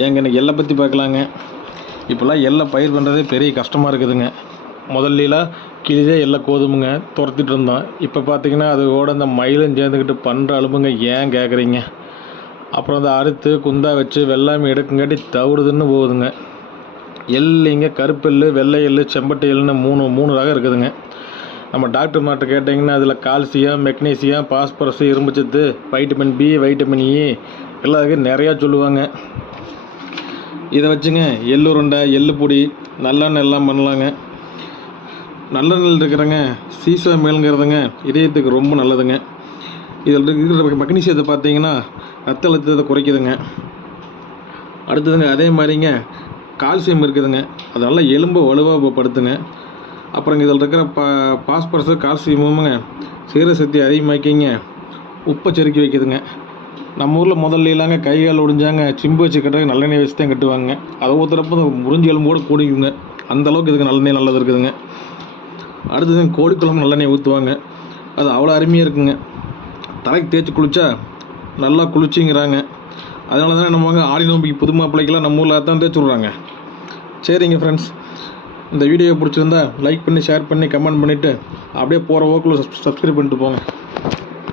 ஏங்க எனக்கு எல்லை பற்றி பார்க்கலாங்க. இப்போல்லாம் எல்லை பயிர் பண்ணுறதே பெரிய கஷ்டமாக இருக்குதுங்க. முதல்லாம் கிளிதே எள்ளை கோதுமைங்க துரத்திட்டு இருந்தோம். இப்போ பார்த்தீங்கன்னா அது கூட இந்த மயிலும் சேர்ந்துக்கிட்டு பண்ணுற அலும்புங்க ஏன் கேட்குறீங்க அப்புறம் அந்த அறுத்து குந்தா வச்சு வெள்ளாமை எடுக்குங்காட்டி தவிடுதுன்னு போகுதுங்க. எள்ளிங்க கருப்பெள்ளு வெள்ளை எள்ளு செம்பட்டை எள்ளுன்னு மூணு மூணு ரகம் இருக்குதுங்க. நம்ம டாக்டர் மாட்ட கேட்டிங்கன்னா அதில் கால்சியம் மெக்னீசியம் பாஸ்பரஸ் இரும்புச்சத்து வைட்டமின் பி வைட்டமின் இ எல்லாத்துக்கும் நிறையா சொல்லுவாங்க. இதை வச்சுங்க எள்ளுருண்டை எள்ளு பொடி நல்லெண்ணெய் எல்லாம் பண்ணலாங்க. நல்லெண்ணெயில் இருக்கிறங்க சீசா மேலுங்கிறதுங்க இதயத்துக்கு ரொம்ப நல்லதுங்க. இதில் இருக்கிற மக்னீசியத்தை பார்த்தீங்கன்னா ரத்த அழுத்தத்தை குறைக்குதுங்க. அடுத்ததுங்க அதே மாதிரிங்க கால்சியம் இருக்குதுங்க. அது நல்லா எலும்பை வலுவாக படுத்துங்க அப்புறம் இதில் இருக்கிற பா பாஸ்பரஸு கால்சியமுங்க சீரசக்தி அதிகமாக்கிங்க. உப்பை செருக்கி வைக்குதுங்க. நம்ம ஊரில் முதல்ல இல்லாங்க கை கால் ஒடிஞ்சாங்க சிம்பு வச்சு கட்டுறது நல்லெண்ணெய் வச்சு தான் கட்டுவாங்க. அதை ஊற்றுறப்ப முறிஞ்சி எலும்போடு கூடிக்குங்க. அந்த அளவுக்கு இதுக்கு நல்லெண்ணெய் நல்லது இருக்குதுங்க. அடுத்தது கோழி குழம்பு நல்லெண்ணெய் ஊற்றுவாங்க அது அவ்வளோ அருமையாக இருக்குங்க. தலைக்கு தேய்ச்சி குளிச்சா நல்லா குளிச்சிங்கிறாங்க அதனால தான் நம்ம ஆடி நோம்பிக்கு புது மாப்பிள்ளைக்கெல்லாம் நம்ம ஊரில் தான் தேய்ச்சி விட்றாங்க. சரிங்க ஃப்ரெண்ட்ஸ் இந்த வீடியோ பிடிச்சிருந்தா லைக் பண்ணி ஷேர் பண்ணி கமெண்ட் பண்ணிவிட்டு அப்படியே போகிற ஓக்கில் சப்ஸ்கிரைப் பண்ணிட்டு போங்க.